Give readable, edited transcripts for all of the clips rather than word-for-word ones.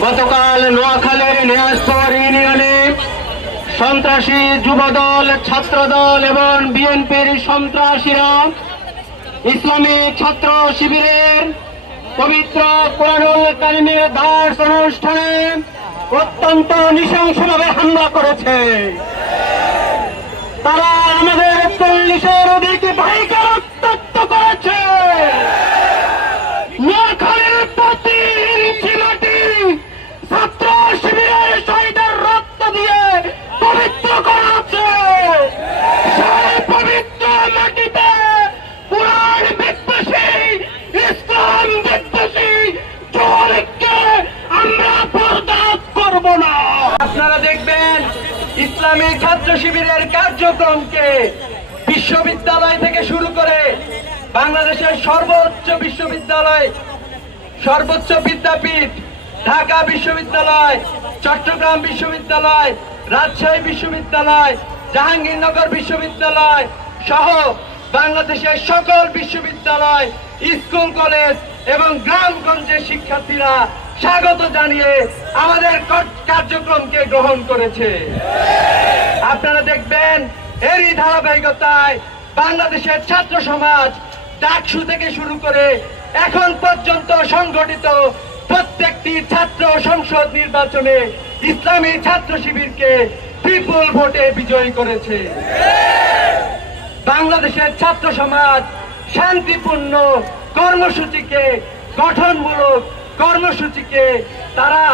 গতকাল নোয়াখালীর নিয়াজপুর ইউনিয়নে সন্ত্রাসী যুবদল, ছাত্রদল এবং বিএনপির সন্ত্রাসীরা ইসলামী ছাত্র শিবিরের পবিত্র কোরআনুল কারীমের দাস অনুষ্ঠানে অত্যন্ত নৃশংসভাবে হামলা করেছে। তারা আমাদের 40-এর অধিক ভাইকে রক্তাক্ত করেছে। নোয়াখালীর প্রতি ইঞ্চি মাটি ছাত্র শিবিরের শহীদের রক্ত দিয়ে পবিত্র করা আছে। সেই পবিত্র মাটিতে কোরআন বিদ্বেষী, ইসলাম বিদ্বেষী জোরকে আমরা বরদাস্ত করব না। আপনারা দেখবেন ইসলামী ছাত্র শিবিরের কার্যক্রমকে বিশ্ববিদ্যালয় থেকে শুরু করে বাংলাদেশের সর্বোচ্চ বিশ্ববিদ্যালয়, সর্বোচ্চ বিদ্যাপীঠ, ঢাকা বিশ্ববিদ্যালয়, চট্টগ্রাম বিশ্ববিদ্যালয়, রাজশাহী বিশ্ববিদ্যালয়, জাহাঙ্গীরনগর বিশ্ববিদ্যালয় সহ বাংলাদেশের সকল বিশ্ববিদ্যালয়, স্কুল, কলেজ এবং গ্রামগঞ্জের শিক্ষার্থীরা স্বাগত জানিয়ে আমাদের কার্যক্রমকে গ্রহণ করেছে। আপনারা দেখবেন এরই ধারাবাহিকতায় বাংলাদেশের ছাত্র সমাজ ডাকসু থেকে শুরু করে এখন পর্যন্ত সংগঠিত প্রত্যেকটি ছাত্র সংসদ নির্বাচনে ইসলামী ছাত্র শিবিরকে বিপুল ভোটে বিজয়ী করেছে। বাংলাদেশের ছাত্র সমাজ শান্তিপূর্ণ কর্মসূচিকে, গঠনমূলক কর্মসূচিকে তারা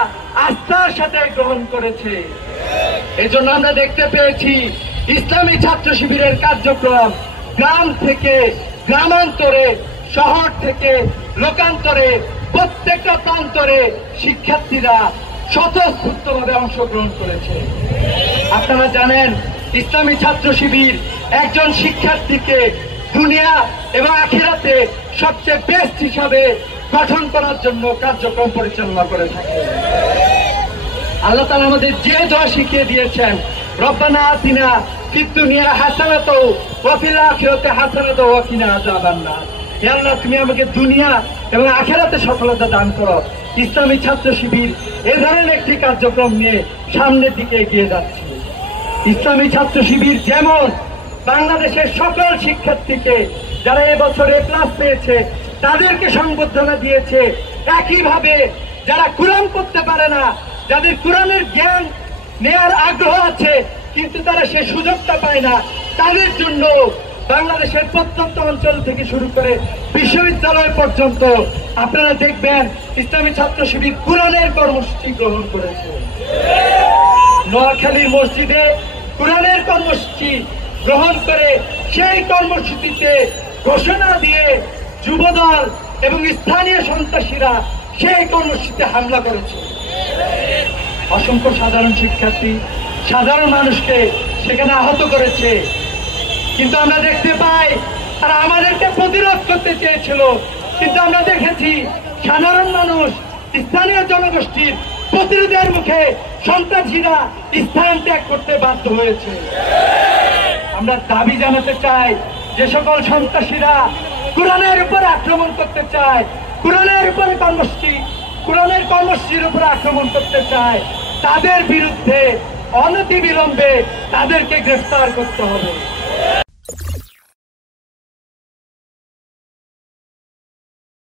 আস্থার সাথে গ্রহণ করেছে। এজন্য আমরা দেখতে পেয়েছি ইসলামী ছাত্র শিবিরের কার্যক্রম গ্রাম থেকে গ্রামান্তরে, শহর থেকে লোকান্তরে, প্রত্যেকটা প্রান্তরে শিক্ষার্থীরা স্বতঃস্ফূর্তভাবে অংশগ্রহণ করেছে। আপনারা জানেন ইসলামী ছাত্র শিবির একজন শিক্ষার্থীকে দুনিয়া এবং আখিরাতে সবচেয়ে বেস্ট হিসাবে গঠন করার জন্য কার্যক্রম পরিচালনা করে থাকে। আল্লাহ তাআলা আমাদের যে দোয়া শিখিয়ে দিয়েছেন, রব্বানা আতিনা ফিদ দুনিয়া হাসানাতাও ওয়া ফিল আখিরাতি হাসানাতাও ওয়া কিনা আযাবান্নার। হে আল্লাহ, তুমি আমাকে দুনিয়া এবং আখিরাতে সফলতা দান করো। ইসলামী ছাত্র শিবির এ ধরনের একটি কার্যক্রম নিয়ে সামনের দিকে এগিয়ে যাচ্ছে। ইসলামী ছাত্র শিবির যেমন বাংলাদেশের সকল শিক্ষার্থীকে যারা এবছর এ প্লাস পেয়েছে তাদেরকে সংবর্ধনা দিয়েছে, একইভাবে যারা কোরআন পড়তে পারে না, যাদের কোরআনের জ্ঞান নেওয়ার আগ্রহ আছে কিন্তু তারা সে সুযোগটা পায় না, তাদের জন্য বাংলাদেশের প্রত্যন্ত অঞ্চল থেকে শুরু করে বিশ্ববিদ্যালয় পর্যন্ত আপনারা দেখবেন ইসলামী ছাত্র শিবির কোরআনের কর্মসূচি গ্রহণ করেছে। নোয়াখালীর মসজিদে কোরআনের কর্মসূচি গ্রহণ করে সেই কর্মসূচিতে ঘোষণা দিয়ে যুবদল এবং স্থানীয় সন্ত্রাসীরা সেই কর্মসূচিতে হামলা করেছে। অসংখ্য সাধারণ শিক্ষার্থী, সাধারণ মানুষকে সেখানে আহত করেছে। কিন্তু আমরা দেখতে পাই তারা আমাদেরকে প্রতিরোধ করতে চেয়েছিল, কিন্তু আমরা দেখেছি সাধারণ মানুষ, স্থানীয় জনগোষ্ঠীর প্রতিরোধের মুখে সন্ত্রাসীরা স্থান ত্যাগ করতে বাধ্য হয়েছে। আমরা দাবি জানাতে চাই, যে সকল সন্ত্রাসীরা কোরআনের উপর আক্রমণ করতে চায়, কোরআনের উপরে কোরআনের কর্মসূচির উপর আক্রমণ করতে চায়, তাদের বিরুদ্ধে অনতিবিলম্বে তাদেরকে গ্রেফতার করতে হবে।